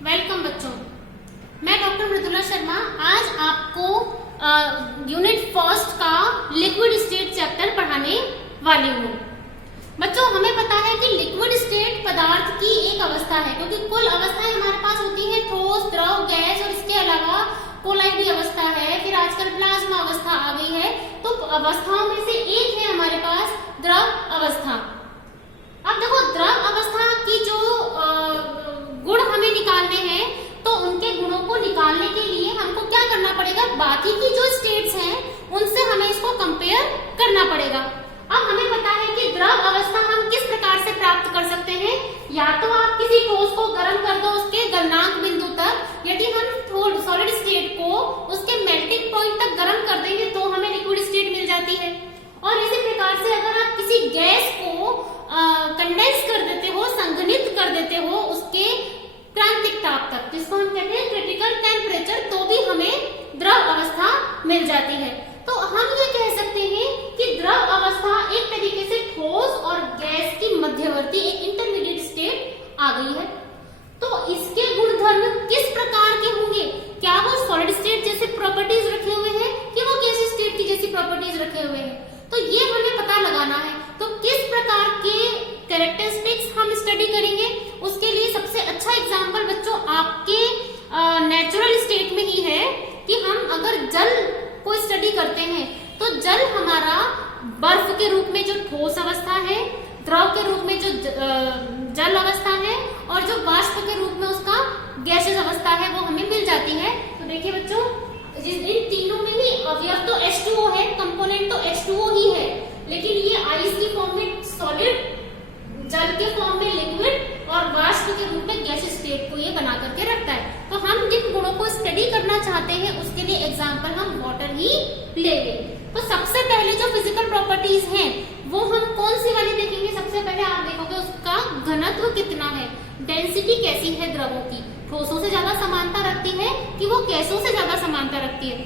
Welcome बच्चों, मैं doctor Mridula Sharma आज आपको यूनिट फर्स्ट का लिक्विड स्टेट चैप्टर पढ़ाने वाली हूँ। बच्चों, हमें पता है कि लिक्विड स्टेट पदार्थ की एक अवस्था है, क्योंकि कुल अवस्थाएं हमारे पास होती है ठोस, द्रव, गैस और इसके अलावा कोलाइडी अवस्था है, फिर आजकल प्लाज्मा अवस्था आ गई है। तो अवस्थाओं में से एक है हमारे पास द्रव अवस्था। अब देखो, द्रव अवस्था की जो गुण हमें निकालने हैं, तो उनके गुणों को निकालने के लिए हमको क्या करना पड़ेगा, बाकी की जो स्टेट्स हैं उनसे हमें इसको कंपेयर करना पड़ेगा। अब हमें पता है कि द्रव अवस्था हम किस प्रकार से प्राप्त कर सकते हैं। या तो आप किसी ठोस को गर्म कर दो उसके गलनांक बिंदु तक, यदि हम सॉलिड स्टेट को उसके मेल्टिंग पॉइंट तक गर्म कर देंगे तो हमें लिक्विड स्टेट मिल जाती है। और इसी प्रकार से अगर आप किसी गैस को कंडेंस कर देते हो, संघनित कर देते हो उसके क्रांतिक ताप तक, जिसको हम कहते हैं क्रिटिकल टेम्परेचर, तो भी हमें द्रव अवस्था मिल जाती है। तो हम ये कह सकते हैं कि द्रव अवस्था एक तरीके से ठोस और गैस की मध्यवर्ती एक इंटरमीडिएट स्टेट आ गई है। तो इसके गुणधर्म किस प्रकार के होंगे? क्या वो सॉलिड स्टेट जैसे प्रॉपर्टीज रखे हुए हैं कि वो गैस स्टेट की जैसी प्रॉपर्टीज रखे हुए हैं? तो ये हमें पता लगाना है। तो किस प्रकार के कैरेक्टरिस्टिक्स हम स्टडी करेंगे, उसके लिए सबसे अच्छा एग्जांपल बच्चों आपके नेचुरल स्टेट में ही है कि हम अगर जल को स्टडी करते हैं तो जल हमारा बर्फ के रूप में जो ठोस अवस्था है, द्रव के रूप में जो जल अवस्था है, और जो वाष्प के रूप में उसका गैसेज अवस्था है, वो हमें मिल जाती है। तो देखिए बच्चों, इन तीनों में ही अवयव तो H2O है, कंपोनेंट तो H2O ही है, लेकिन ये आइस की फॉर्म में सॉलिड, जल के फॉर्म में लिक्विड और वाष्प के रूप में गैस स्टेट को ये बना करके रखता है। तो हम जिन गुणों को स्टडी करना चाहते हैं उसके लिए एग्जांपल हम वाटर ही लेंगे। तो सबसे पहले जो फिजिकल प्रॉपर्टीज हैं वो हम कौन सी वाली देखेंगे? सबसे पहले आप देखोगे उसका घनत्व कितना है, डेंसिटी कैसी है द्रवों की, ठोसों से ज्यादा समानता रखती है कि वो गैसों से ज्यादा समानता रखती है।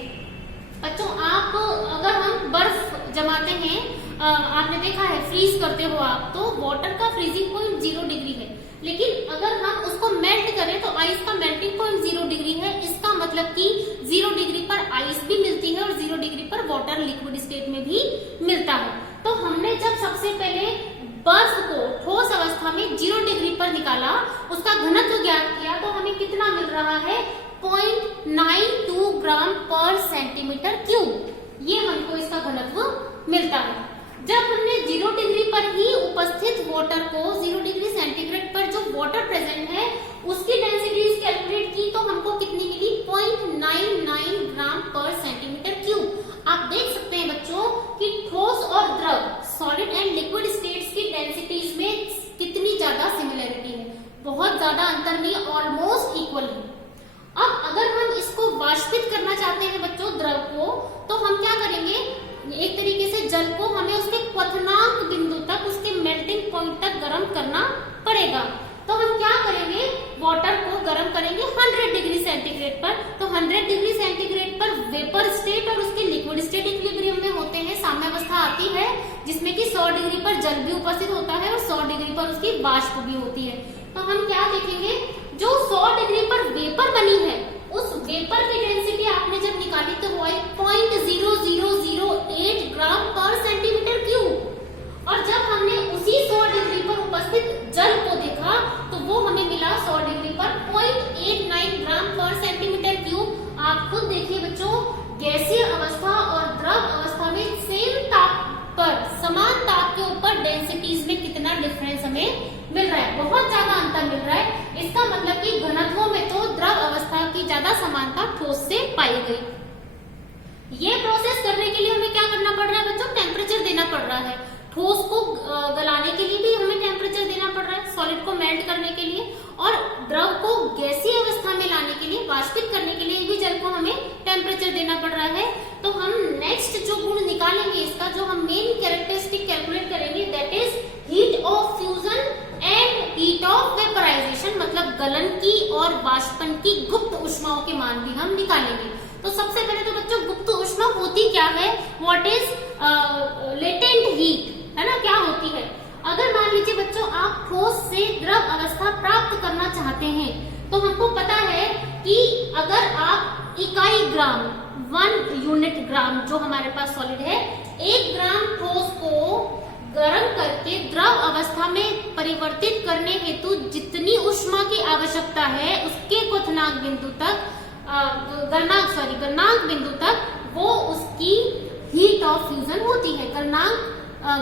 बच्चों, आप अगर हम बर्फ जमाते हैं, आपने देखा है फ्रीज करते हो आप, तो वाटर का फ्रीजिंग पॉइंट 0 डिग्री है, लेकिन अगर हम उसको मेल्ट करें तो आइस का मेल्टिंग पॉइंट 0 डिग्री है। इसका मतलब कि 0 डिग्री पर आइस भी मिलती है और 0 डिग्री पर वाटर लिक्विड स्टेट में भी मिलता है। तो हमने जब सबसे पहले बर्फ को ठोस अवस्था में 0 डिग्री पर निकाला, उसका घनत्व ज्ञात किया, तो हमें कितना मिल रहा है? 0.92 ग्राम पर सेंटीमीटर क्यूब। ये हमको इसका घनत्व मिलता है। जब हमने 0 डिग्री पर ही उपस्थित वाटर को 0 डिग्री सेंटीग्रेड पर जो वाटर प्रेजेंट है उसकी डेंसिटीज कैलकुलेट की, तो हमको कितनी मिली? 0.99 ग्राम पर सेंटीमीटर क्यूब। आप देख सकते हैं बच्चों कि ठोस और द्रव, सॉलिड एंड लिक्विड स्टेट्स की डेंसिटीज में कितनी ज्यादा सिमिलरिटी है, बहुत ज्यादा अंतर नहीं, ऑलमोस्ट इक्वल है। अब अगर हम इसको वाष्पित करना चाहते हैं बच्चों द्रव को, तो हम क्या करेंगे? एक तरीके से जल को हमें उसके क्वथनांक बिंदु तक, उसके मेल्टिंग पॉइंट तक गर्म करना पड़ेगा। तो हम क्या करेंगे? वाटर को गर्म करेंगे 100 डिग्री सेंटीग्रेड पर। तो 100 डिग्री सेंटीग्रेड पर वेपर स्टेट और उसके लिक्विड स्टेट इक्विलिब्रियम में होते हैं, साम्य अवस्था आती है, जिसमें कि 100 डिग्री पर जल भी उपस्थित होता है और 100 डिग्री पर उसकी वाष्प भी होती है। तो हम क्या देखेंगे? जो 100 डिग्री पर वेपर बनी है, उस वेपर की डेंसिटी आपने जब निकाली तो वो 0.0008 ग्राम पर सेंटीमीटर क्यूब। और जब हमने उसी 100 डिग्री पर उपस्थित जल को देखा तो वो हमें मिला 100 डिग्री पर 0.89 ग्राम पर सेंटीमीटर क्यूब। आप खुद देखिए बच्चों, गैसीय अवस्था और द्रव अवस्था में सेम ताप पर, समान ताप के ऊपर डेंसिटीज में कितना डिफरेंस हमें मिल रहा है, बहुत ज्यादा अंतर मिल रहा है। इसका मतलब कि घनत्वों में तो द्रव अवस्था की ज्यादा समानता ठोस से पाई गई। ये प्रोसेस करने के लिए हमें क्या करना पड़ रहा है बच्चों? टेम्परेचर देना पड़ रहा है। ठोस को गलाने के लिए भी हमें टेम्परेचर देना पड़ रहा है, सॉलिड को मेल्ट करने के लिए, और द्रव को गैसीय अवस्था में लाने के लिए, वाष्पित करने के लिए भी जल को हमें टेम्परेचर देना पड़ रहा है। तो हम नेक्स्ट जो गुण निकालेंगे, इसका जो हम मेन कैरेक्टरिस्टिक कैलकुलेट करेंगे, that is heat of fusion and heat of vaporisation, मतलब गलन की और वाष्पन की गुप्त ऊष्माओं के मान भी हम निकालेंगे। तो सबसे पहले तो बच्चों गुप्त ऊष्मा होती क्या है? व्हाट इज लेटेंट हीट, है ना, क्या होती है? अगर मान लीजिए बच्चों आप ठोस से द्रव अवस्था प्राप्त करना चाहते हैं तो हमको पता है कि अगर आप इकाई ग्राम 1 यूनिट ग्राम जो हमारे पास सॉलिड है, 1 ग्राम ठोस को गर्म करके द्रव अवस्था में परिवर्तित करने हेतु जितनी ऊष्मा की आवश्यकता है उसके क्वथनांक बिंदु तक गलनांक बिंदु तक वो उसकी हीट ऑफ फ्यूजन होती है,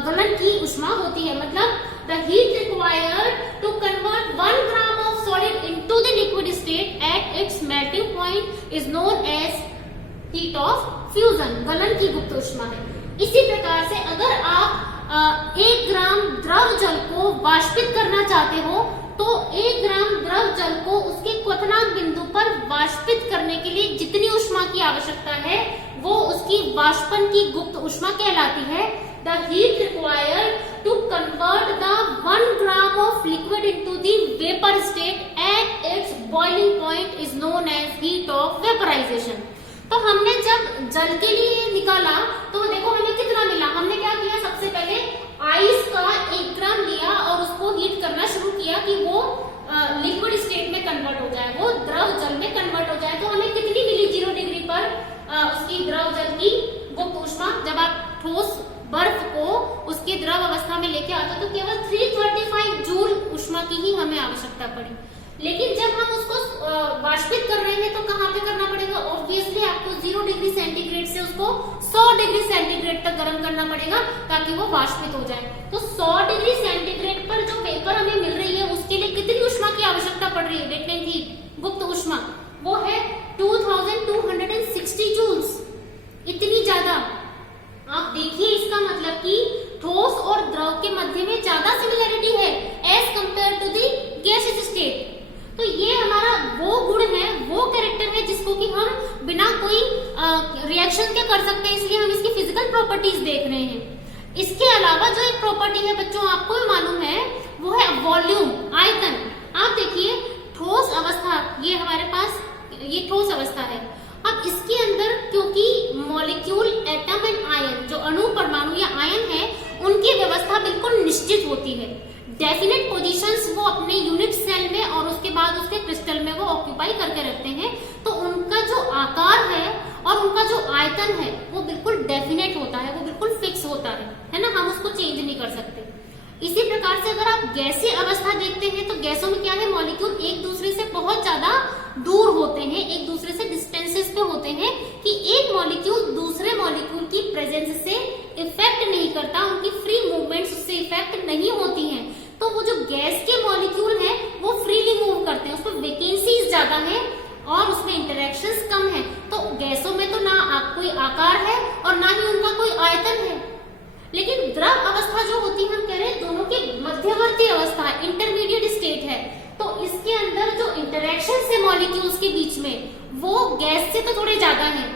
गलन की ऊष्मा होती है। मतलब the heat required to convert 1 gram of solid into the liquid state at its melting point is known as heat of fusion, गलन की गुप्त ऊष्मा है। इसी प्रकार से अगर आप 1 ग्राम द्रव जल को वाष्पित करना चाहते हो तो 1 ग्राम द्रव जल को उसके क्वथनांक बिंदु पर वाष्पित करने के लिए जितनी ऊष्मा की आवश्यकता है वो उसकी वाष्पन की गुप्त ऊष्मा कहलाती है। The heat required to convert the 1 gram of liquid into the vapour state at its boiling point is known as heat of vaporisation. तो हमने जब जल के लिए निकाला तो देखो हमें कितना मिला। हमने क्या किया, सबसे पहले आइस का 1 ग्राम लिया और उसको हीट करना शुरू किया कि वो लिक्विड स्टेट में कन्वर्ट हो जाए, वो द्रव जल में कन्वर्ट हो जाए। तो हमें कितनी मिली 0 डिग्री पर उसकी द्रव जल की गुप्त ऊष्मा। जब आप ठोस बर्फ को उसकी द्रव अवस्था में लेके आते तो केवल 325 जूल ऊष्मा की ही हमें आवश्यकता पड़ी। लेकिन जब हम उसको वाष्पित कर रहे हैं तो कहाँ पे करना पड़ेगा, ऑब्वियसली आपको 0 डिग्री सेंटीग्रेड से उसको 100 डिग्री सेंटीग्रेड तक गर्म करना पड़ेगा ताकि वो वाष्पित हो जाए। तो 100 डिग्री सेंटीग्रेड पर जो वेपर हमें मिल रही है उसके लिए कितनी ऊष्मा की आवश्यकता पड़ रही है, लेटेंट हीट गुप्त ऊष्मा, वो है 2260 जूल्स। इतनी ज्यादा। आप देखिए इसका मतलब कि ठोस और द्रव के मध्य में ज्यादा सिमिलरिटी है as compare to the gaseous state. तो ये हमारा वो गुण है, वो कैरेक्टर है जिसको कि हम बिना कोई रिएक्शन के कर सकते हैं, इसलिए हम इसकी फिजिकल प्रॉपर्टीज देख रहे हैं। इसके अलावा जो एक प्रॉपर्टी है बच्चों आपको भी मालूम है, वो है वॉल्यूम, आयतन। आप देखिए ठोस अवस्था, ये हमारे पास ये ठोस अवस्था है। अब इसके अंदर क्योंकि मॉलिक्यूल, एटम एंड आयन, जो अणु, परमाणु या आयन है, उनकी व्यवस्था बिल्कुल निश्चित होती है। डेफिनेट पोजीशंस वो अपने यूनिट सेल में और उसके बाद उसके क्रिस्टल में वो ऑक्यूपाई करके रखते हैं। तो उनका जो आकार है और उनका जो आयतन है वो बिल्कुल डेफिनेट होता है, वो बिल्कुल फिक्स होता है ना, हम उसको चेंज नहीं कर सकते। इसी प्रकार से अगर आप गैसीय अवस्था देखते हैं तो गैसों में क्या है, मॉलिक्यूल एक दूसरे से बहुत ज्यादा दूर होते हैं, एक दूसरे से डिस्टेंसेस पे होते हैं कि एक मॉलिक्यूल दूसरे मॉलिक्यूल की प्रेजेंस से इफेक्ट नहीं करता, उनकी फ्री मूवमेंट्स उससे इफेक्ट नहीं होती हैं। तो वो जो गैस के मॉलिक्यूल है वो फ्रीली मूव करते हैं, उसमें वैकेंसीज ज्यादा है और उसमें इंटरेक्शंस कम है। तो गैसों में तो ना आप कोई आकार है और ना ही उनका कोई आयतन है। लेकिन द्रव अवस्था जो होती है, हम कह रहे हैं दोनों के मध्यवर्ती अवस्था है, इंटरमीडिएट स्टेट है। तो इसके अंदर जो इंटरेक्शन है मॉलिक्यूल्स के बीच में वो गैस से तो थोड़े ज्यादा है,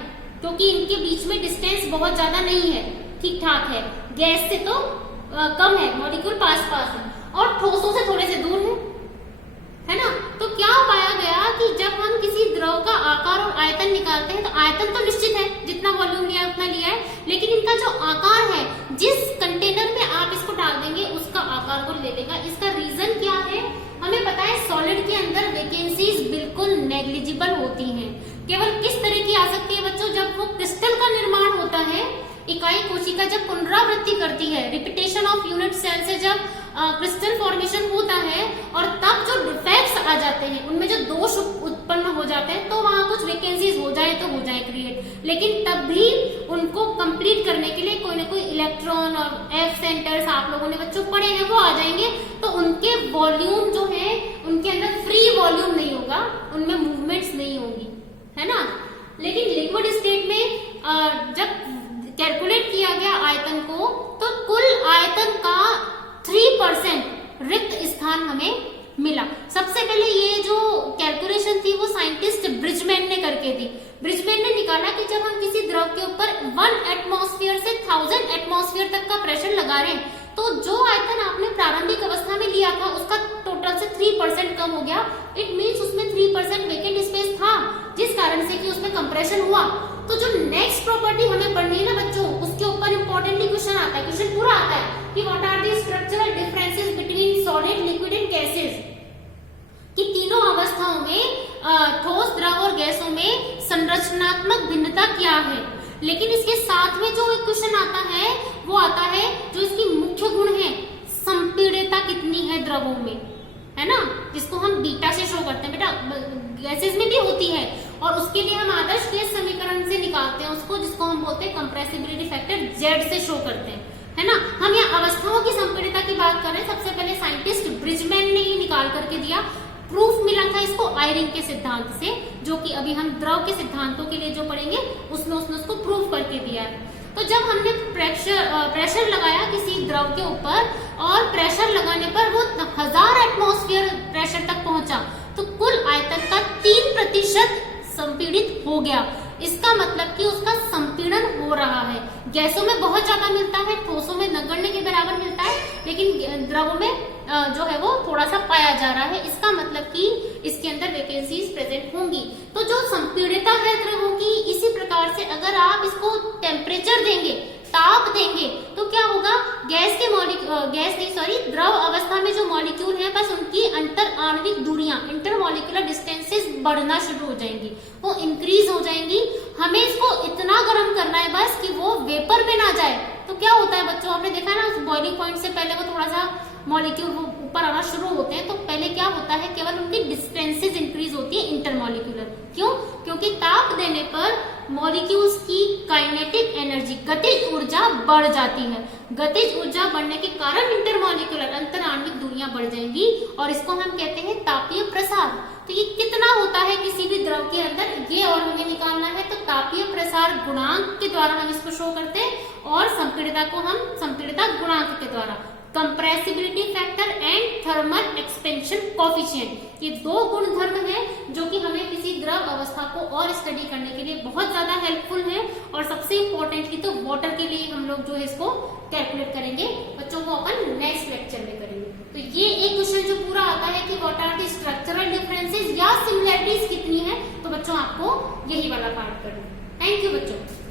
क्योंकि इनके बीच में डिस्टेंस बहुत ज्यादा नहीं है, ठीक ठाक है। गैस से तो कम है, मॉलिक्यूल पास पास है, और ठोसों से थोड़े से दूर है ना। तो क्या पाया गया कि जब हम किसी द्रव का आकार और आयतन निकालते हैं तो आयतन तो निश्चित है, जितना वॉल्यूम लिया है उतना लिया है, लेकिन इनका जो आकार है, जिस कंटेनर में आप इसको डाल देंगे उसका आकार वो ले लेगा। इसका रीजन क्या है, हमें पता है सॉलिड के अंदर वैकेंसीज बिल्कुल नेग्लिजिबल होती हैं। केवल किस तरह की आ सकती है बच्चों, जब वो क्रिस्टल का निर्माण होता है, इकाई कोशिका जब पुनरावृत्ति करती है, रिपीटेशन ऑफ यूनिट सेल से जब क्रिस्टल फॉर्मेशन होता है और तब जो डिफेक्ट्स आ जाते हैं, उनमें जो दोष उत्पन्न हो जाते हैं, तो वहां कुछ वैकेंसीज हो जाए तो हो जाए क्रिएट, लेकिन तब भी उनको कंप्लीट करने के लिए कोई ना कोई इलेक्ट्रॉन और एफ सेंटर्स आप लोगों ने बच्चों पढ़े हैं वो आ जाएंगे। तो उनके वॉल्यूम जो है, उनके अंदर फ्री वॉल्यूम नहीं होगा, उनमें मूवमेंट्स नहीं होंगी, है ना। लेकिन लिक्विड स्टेट में जब कैलकुलेट किया गया आयतन को, तो कुल आयतन का 3% रिक्त स्थान हमें मिला। सबसे पहले ये जो कैलकुलेशन थी वो साइंटिस्ट ब्रिजमैन ने करके दी। ब्रिजमैन ने निकाला कि जब हम किसी द्रव के ऊपर 1 एटमॉस्फेयर से 1000 एटमॉस्फेयर तक का प्रेशर लगा रहे हैं, तो जो आयतन आपने प्रारंभिक अवस्था में लिया था उसका टोटल से 3% कम हो गया। इट मीन्स उसमें 3% वेकेंट स्पेस था, जिस कारण से कि उसमें कंप्रेशन हुआ। तो जो नेक्स्ट प्रॉपर्टी हमें पढ़नी है ना बच्चों, उसके ऊपर इंपॉर्टेंटली क्वेश्चन आता है, क्वेश्चन पूरा आता है कि what are the structural differences between solid, liquid and gases, कि तीनों अवस्थाओं में संरचनात्मक भिन्नता क्या है। लेकिन इसके साथ में जो एक क्वेश्चन आता है वो आता है जो इसकी मुख्य गुण है, संपीड़ितता कितनी है द्रवों में, है ना, जिसको हम बीटा से शो करते हैं। बेटा गैसेस में भी होती है और उसके लिए हम आदर्श गैस समीकरण से निकालते हैं उसको, जिसको हम बोलते हैं कंप्रेसिबिलिटी फैक्टर Z से शो करते हैं, है ना। हम यहाँ अवस्थाओं की संपीड़ितता की बात कर रहे हैं। सबसे पहले साइंटिस्ट ब्रिजमैन ने ये निकाल करके दिया, प्रूफ मिला था इसको आयरिंग के सिद्धांत से, जो कि अभी हम द्रव के सिद्धांतों के लिए जो पढ़ेंगे उसमें उसने उसको प्रूफ करके दिया है। तो जब हमने प्रेशर लगाया किसी द्रव के ऊपर और प्रेशर लगाने पर वो 1000 एटमॉस्फेयर प्रेशर तक पहुंचा, तो कुल आयतन का 3% संपीड़ित हो गया। इसका मतलब कि उसका संपीड़न हो रहा है। गैसों में बहुत ज्यादा मिलता है, ठोसों में नगण्य के बराबर मिलता है, लेकिन द्रवों में जो है वो थोड़ा सा पाया जा रहा है। इसका मतलब कि इसके अंदर वैकेंसीज प्रेजेंट होंगी। तो जो संपीड़ितता है द्रवों की, इसी प्रकार से अगर आप इसको टेम्परेचर देंगे, ताप देंगे, तो क्या होगा, द्रव अवस्था में जो मॉलिक्यूल है बस उनकी अंतर आणविक दूरियां, इंटरमॉलिक्यूलर डिस्टेंसेस बढ़ना शुरू हो जाएंगी, वो इंक्रीज हो जाएंगी। हमें इसको इतना गर्म करना है बस कि वो वेपर में ना जाए। तो क्या होता है बच्चों, आपने देखा ना, उस बॉइलिंग पॉइंट से पहले वो थोड़ा सा मॉलिक्यूल ऊपर आना शुरू होते हैं, तो पहले क्या होता है, केवल उनकी डिस्टेंसेस इंक्रीज होती है इंटरमॉलिक्यूलर। क्यों? क्योंकि ताप देने पर मॉलिक्यूल्स की काइनेटिक एनर्जी, गतिज ऊर्जा बढ़ जाती है। गतिज ऊर्जा बढ़ने के कारण इंटरमॉलिक्यूलर अंतर आणविक दूरियां बढ़ जाएंगी और इसको हम कहते हैं तापीय प्रसार। तो ये कितना होता है किसी भी द्रव के अंदर, ये और हमें निकालना है। तो तापीय प्रसार गुणांक के द्वारा हम इसको शो करते हैं और संपीड़ितता को हम संपीड़ितता गुणांक के द्वारा, compressibility factor and thermal expansion coefficient, ये दो गुण धर्म है जो कि हमें किसी द्रव अवस्था को और स्टडी करने के लिए बहुत ज्यादा हेल्पफुल है। और सबसे इंपॉर्टेंटली तो वाटर के लिए हम लोग जो है इसको कैलकुलेट करेंगे, बच्चों को अपन नेक्स्ट लेक्चर में करेंगे। तो ये एक क्वेश्चन जो पूरा आता है कि what are the structural differences या सिमिलरिटीज कितनी है, तो बच्चों आपको यही वाला पार्ट करना है। थैंक यू बच्चों।